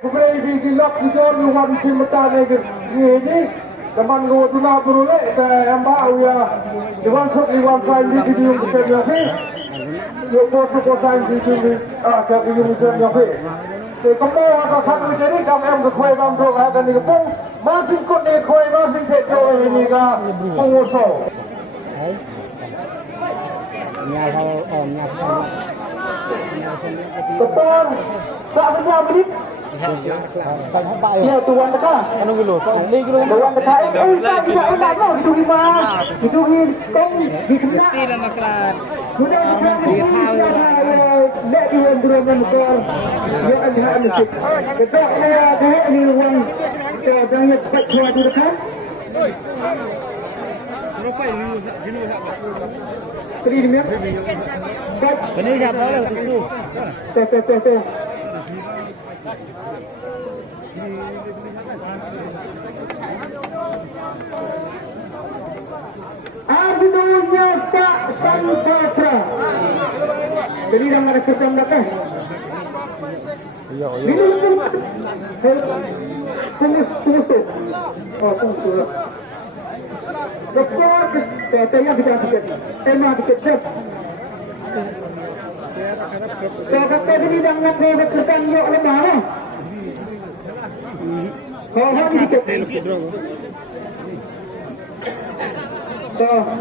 Kemudian di lok hujung luar di mata ini teman gua tu nak beroleh yang baru ya dewan sok dewan kain di sini yang kita jaga yo kota di sini tapi yang kita jaga kamu ada satu jadi kamu yang berkuai kamu tu akan dikepung masih kot ni kuai masih sejo ini kan pengusaha tepan tak semua beli ya tuan dekat anu kilo tuan dekat tidak enak loh itu gimana itu di sebelah maklar sudah لا يندر من الدار يأنها المسك الداخل يا دهني وان دهني تكتوا دركان Seri dia. Benar siapa lah tu? Teh. Ardunya tak santra. Jadi dah ada kesan dah kan? Ya. Tunggu. Oh, tunggu. Doktor, saya kita tiket. Tema tiket. Saya kata ini dah nak saya kesan yo lemah lah. Kau hari tiket.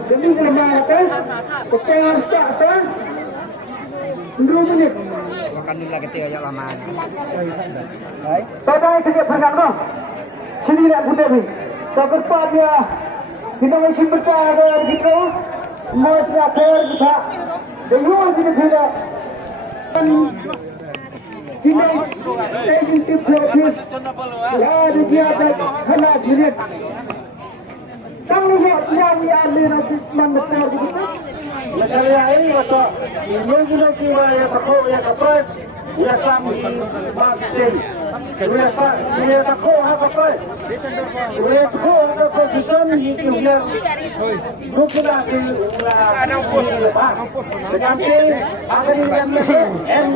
Demi lemah kan? Doktor tak. Menit. Makan dulu lagi tiga yang lama. Saya tidak pernah no. Sini nak buat ni. Seperti dia kita masih berada kita masih akhir kita. Dengan kita tidak kita sensitif proses. Ya dia ada kena diri. Kamu yang ni nanti mandor kita. Negara ini macam ini kita ya takut ya kapan ya sama masih dia takut apa dia takut apa sesuatu yang dia bukan dengan apa yang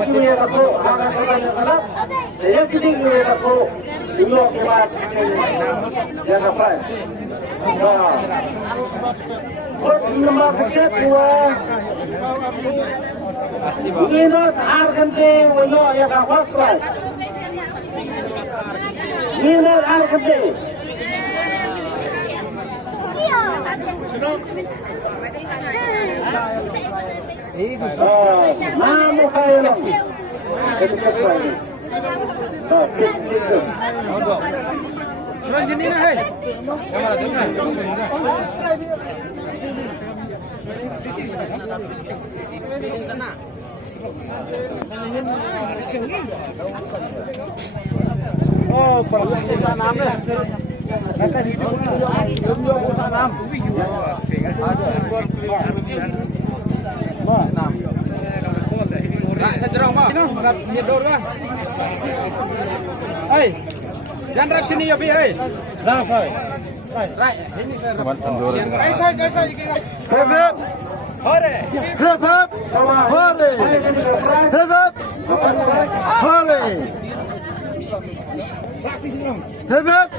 dia takut apa salah dia dia takut dulu kemat ya kapan nama kecil kuah ini argente wala ya kapas ini argente namu kaya lagi Surat jenis ni hai. Yang mana tu kan? Sana. Oh, perlu tanam dah. Kata di tu belum tanam. Nah. Sejarah mah. Ni dor kan. Hai. Jangan rap sini ya, Bi. Dah, Fai. Right. Ini saya rap. Right. Hep. Hore. Hep. Hore. Hep. Hore. Hep.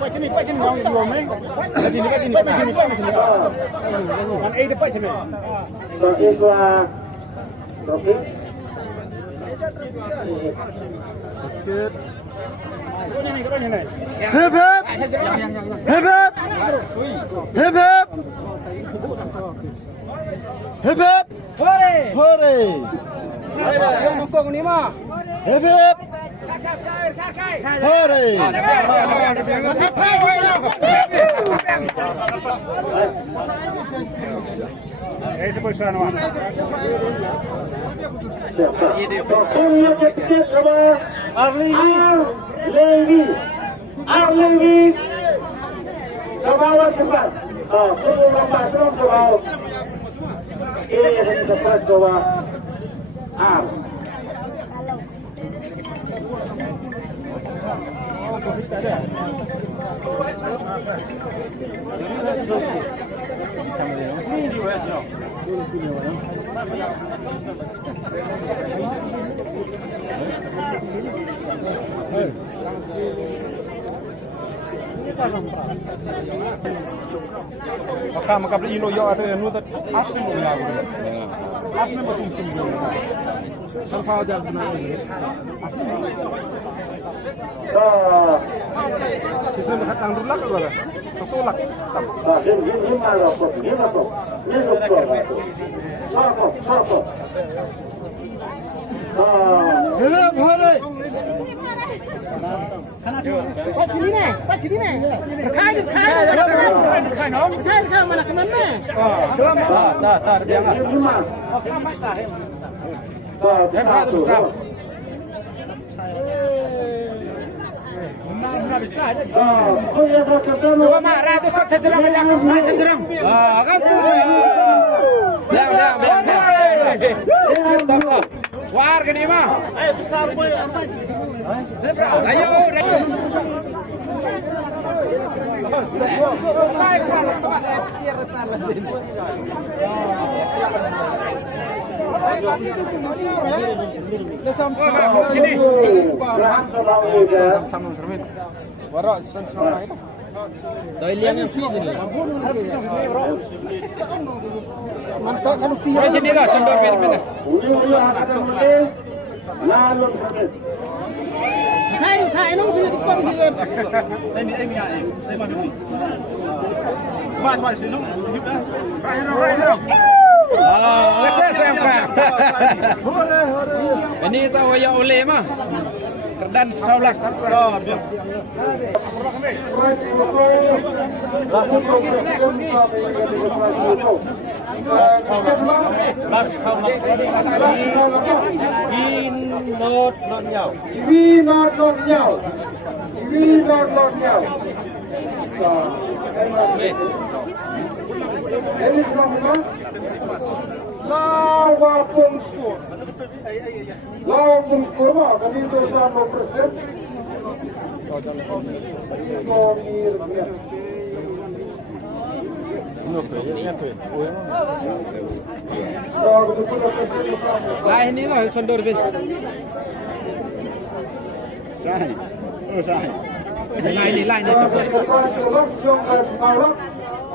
Pak sini mau dua main. Kat sini. Kan ai depan sini. Okey gua. Okey. Sikit. Hep. Hore. Mumpung ni mah. Hep. Hore. Sebut suara nama. Punya tiket sama Arlengi. Sabawa cepat. Tunggu lepas sabawa. Ini lepas sabawa. Ini Maka maka beli ino yo ada nu tak asli mau bilang asli mau tuncung dulu. Sampai ada benar ini. Siswa makan anggur lak apa? Sesolak. Hello, boleh. Pak sini nih. Khai mana ke mana? Tak, dia enggak. Dua marah tu kau terserang aja, terserang. Kan tu. Biang. War ke ni mah? Ayo besar boy. Ayo. Sini. Warok sensornya itu. Toilet yang sini ni. Mantap kalau tiap. Sini lah, condor mana? Khai nó punya tukang gitu. Ini saya madu ni. Mas sini hidup dah. Lepas sampai. Ini tahu ya oleh mah. Kerdan 19. Biar. Vi not nhau. Ini semua lawa pungskur. Lawa pungskur mah kan itu sama persen. Lah ini lah condor bin. Sahih. Oh sahih. Lain ni condor.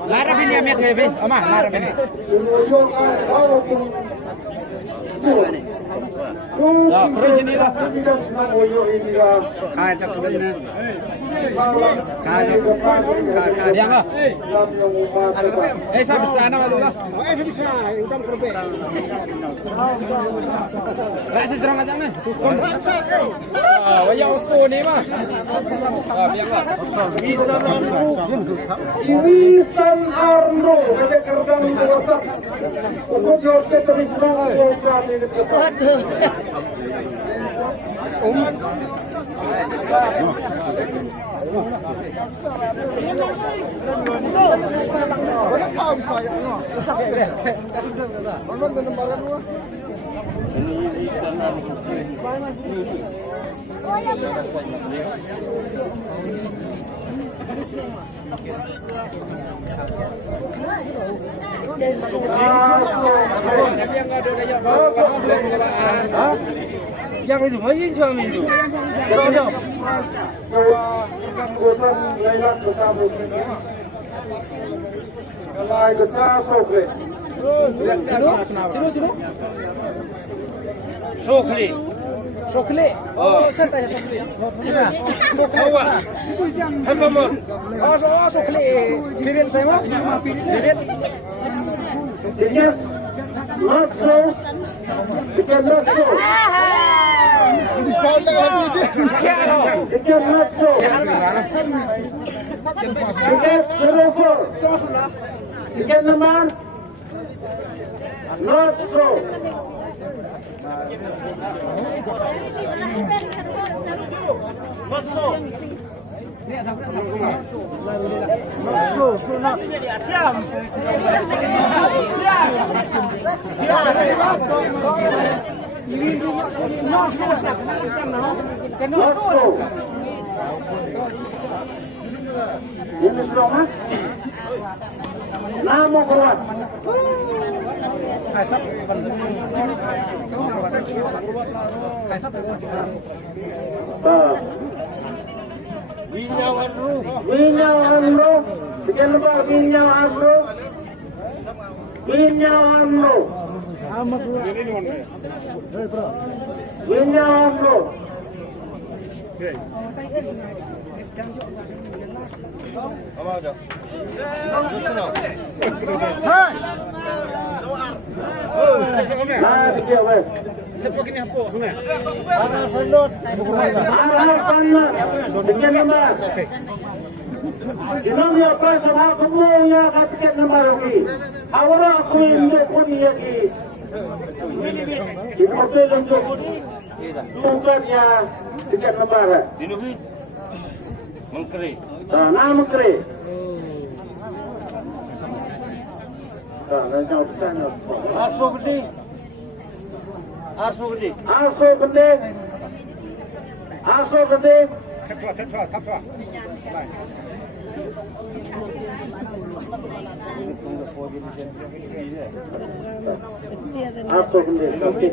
Lara bin ya met bin. Omah lara bin. Nah, terus ini lah. Khai chắc sudah ni. Khai dia enggak? Saya bisa nama tu lah. Bisa, udah kerbe. Rasa serang aja ni. Tukun. Wajah usul ni mah. Biar lah. Wisan Arno, kita kerjaan besar. Untuk joget terus terang Yang itu main suami itu. Terus. Sokle. Oh, santai sokle. Sokle. Hamamur. Oh, sokle. Pirit saya mah. Pirit. Not so. Not so. Not so. Sikit naman. Not so. Not so. Jenis dong, nama kuat. Winyaw Amro. Sekian lembar Winyaw Amro. Winyaw Amro. Winyaw Amro. Nah, dia wes. Arah sana. Sekian lembar. Inang dia pas sama kemunya katakan lembar lagi. Awalnya aku ini pun lagi. Ini hotel untuk bukannya sekian lembar. Dinuhi mengkeri. Nah, mengkeri. Nah, jauh sana. Arso gede. Arso gede. Aso gede. Aso gede. Tapwa. Aso gede. Okey.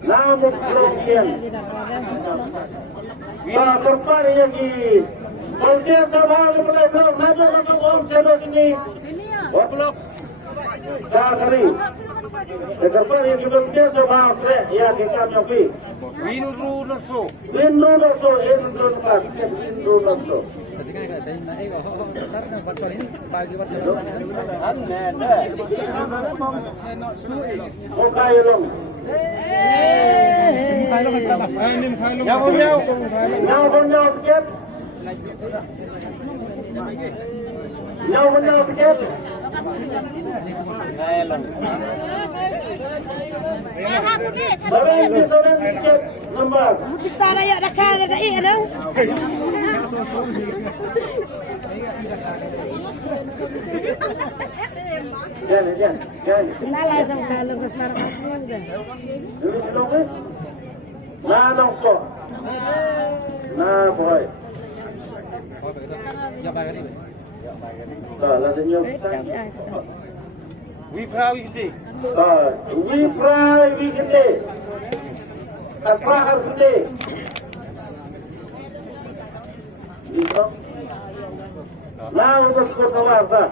Namun kemudian berpar lagi. Kemudian sama mulai belum ada lagi orang channel ini. Wablok. Cari. Berpar yang kemudian sama ya kita nyobi. Winru nafsu. Windu nafsu, Windu nafsu, Windu nafsu. Mukailung. Nyaw tiket. Nyaw tiket. Sorry tiket lembar. Bisa raya dah kala dah ada. Jangan. Lalai sama kala ke sekarang aku dah. Nah, nongko. Nah, boy. Lalu nyob. Wipra gede. We fry gede. Asrahar gede. Gitu. Nah, untuk sekolah warga.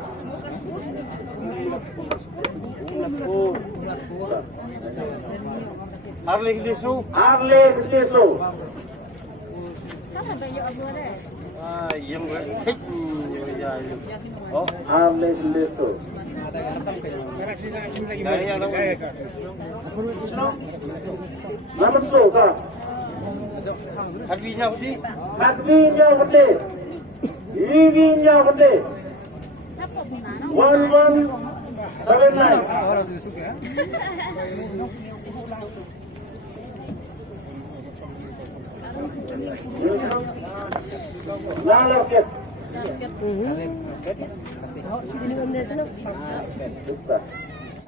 Arle gede su. Arle gede so. Yang thích oh Arle gede so. đấy là đâu Namun so ka. hạt vi nhau đi Hadwinya gede. Wiwinya gede. 1179. Nah, oke. Sini benda sana. Bisa.